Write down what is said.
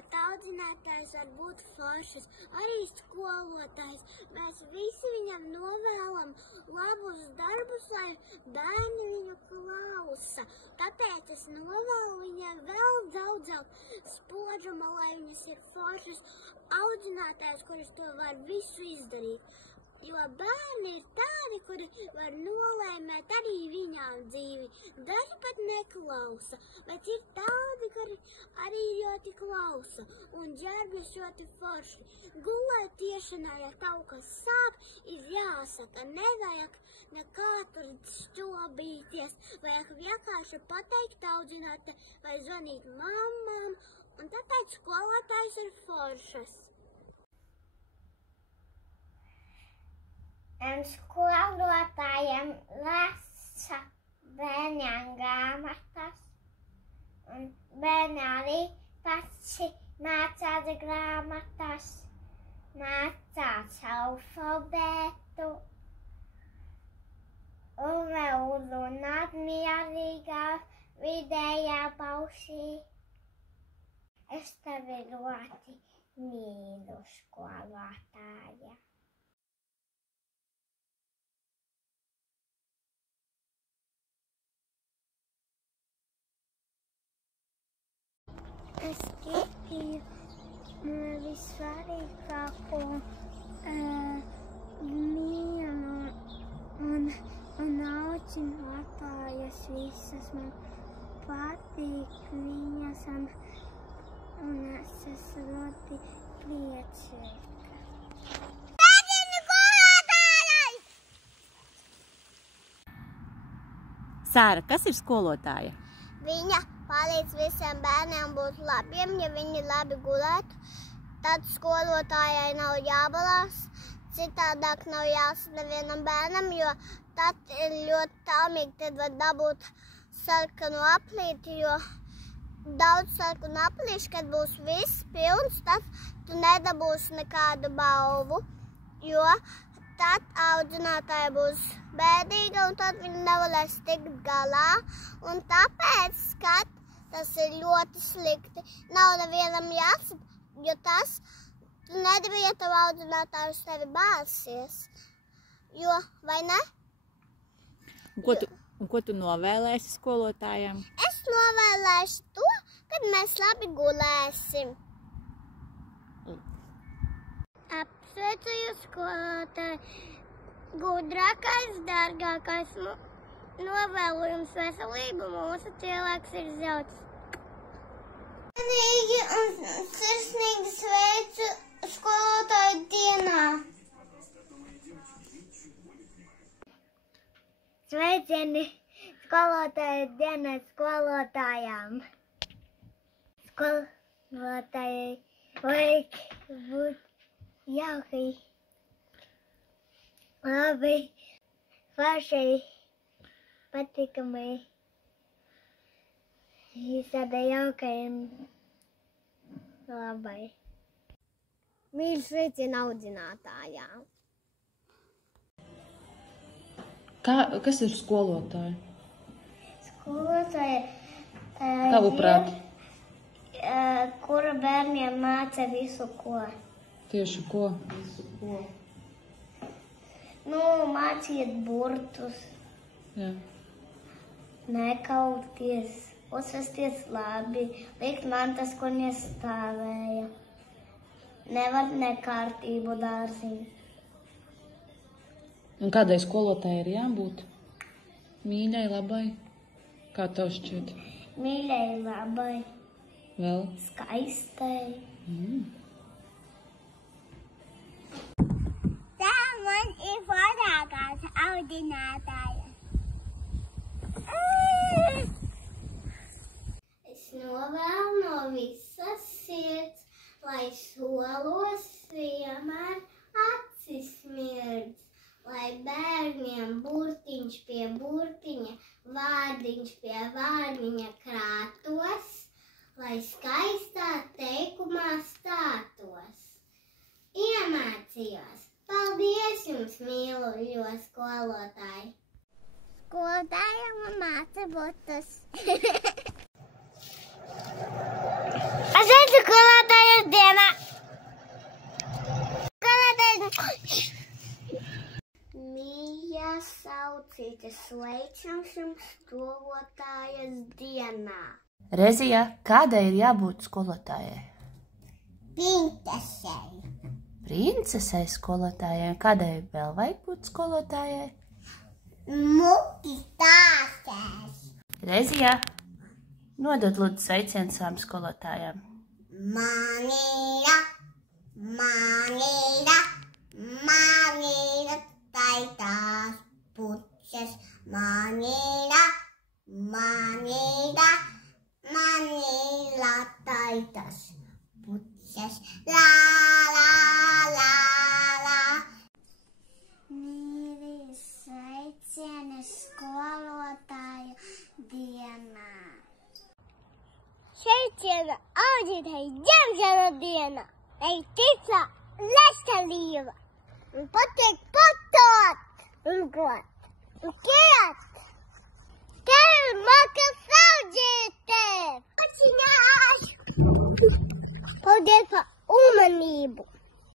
pat audzinātājs var būt foršs, arī skolotājs. Mēs visi viņam novēlam labus darbus, lai bērni viņu klausa. Tāpēc es novēlu viņam vēl daudz spožuma, lai viņas ir foršas audzinātājs, kurš to var visu izdarīt. Jo bērni ir tādi, kuri var nolēmēt arī viņām dzīvi. Daži pat neklausa, bet ir tādi, kuri arī ļoti klausa un ģērbjas ļoti forši. Gulēt tiešanā, ja kaut kas sāp, ir jāsaka, nevajag nekā tur šķobīties, vajag vienkārši pateikt audzinātē vai zvanīt mammām, un tāpēc skolotājs ir foršas. Skolotājiem lasa bērniem grāmatas, un bērni arī paši mācās grāmatas, mācās alfabētu, un vēl runāt mierīgā vidējā balsī. Es tevi ļoti mīlu, skolotāja. Es iepīju visvarīgāko vienu un audzinātājas visas. Man patīk viņas un es esmu ļoti priecīga. Sāra, kas ir skolotāja? Viņa palīdz visiem bērniem būt labiem, ja viņi labi gulētu, tad skolotājai nav jābalās, citādāk nav jāsaka nevienam bērnam, jo tad ir ļoti taumīgi, tad var dabūt sarkanu aplīti, jo daudz sarkanu aplīšu, kad būs viss pilns, tad tu nedabūsi nekādu balvu, jo tad audzinātāja būs bēdīga un tad viņa nevarēs tikt galā, un tāpēc, kad tas ir ļoti slikti. Nav nevienam jāsaka, jo tas, tu nedabī, ja tavu audzinātāju uz tevi bāsies. Jo, vai ne? Un ko tu novēlēsi skolotājiem? Es novēlēšu to, kad mēs labi gulēsim. Apsveicu jūs, skolotāji, gudrākais, dārgākais. Novēlu jums veselību, mūsu cilvēks ir zelts. Un sirsnīgi sveicu skolotāju dienā. Sveicieni skolotāju dienā skolotājām. Skolotājai vajag būt jaukai, labi, foršai, patīkamai, visādai jaukai un labai. Mīļu sveicienu audzinātājām. Kas ir skolotāja? Skolotāja Tavuprāt? Kura bērniem māca visu ko. Tieši ko? Māciet burtus. Jā. Nekauties, uzvesties labi, likt mantas, ko nestāvēja. Nevar nekārtību dārziņu. Un kādai skolotājai ir jābūt? Mīļai, labai? Kā tev šķiet? Mīļai, labai. Vēl? Skaistai. Tā man ir foršākās audzinātāja. Es novēlu no visas sirds, lai solos vienmēr acis smirdz, lai bērniem burtiņš pie burtiņa, vārdiņš pie vārdiņa krātos, lai skaistā teikumā stātos. Iemācījos. Paldies jums, mīļo skolotāji! Skolotāja man māca botas. Es esmu skolotāja! Skolotājas diena! Mija Saucīte, sveicams jums skolotājas dienā. Rezija, kādai ir jābūt skolotājai? Princesei. Princesei skolotājai. Kādai vēl vajag būt skolotājai? Muki stāstēs. Rezija, nodod lūdzu sveicienu savām skolotājām. Manīra, manīra, manīra, taitās puķes. Manīra, manīra, manīra, taitās puķes. La, la, la, la. Mīļi sveicieni skolotāju dienā. Sveicieni audzētāju dzimšanas dienā. Lai tica veselība un patīk patot un got un kiet. Tev mākas audzētē. Paldies par uzmanību.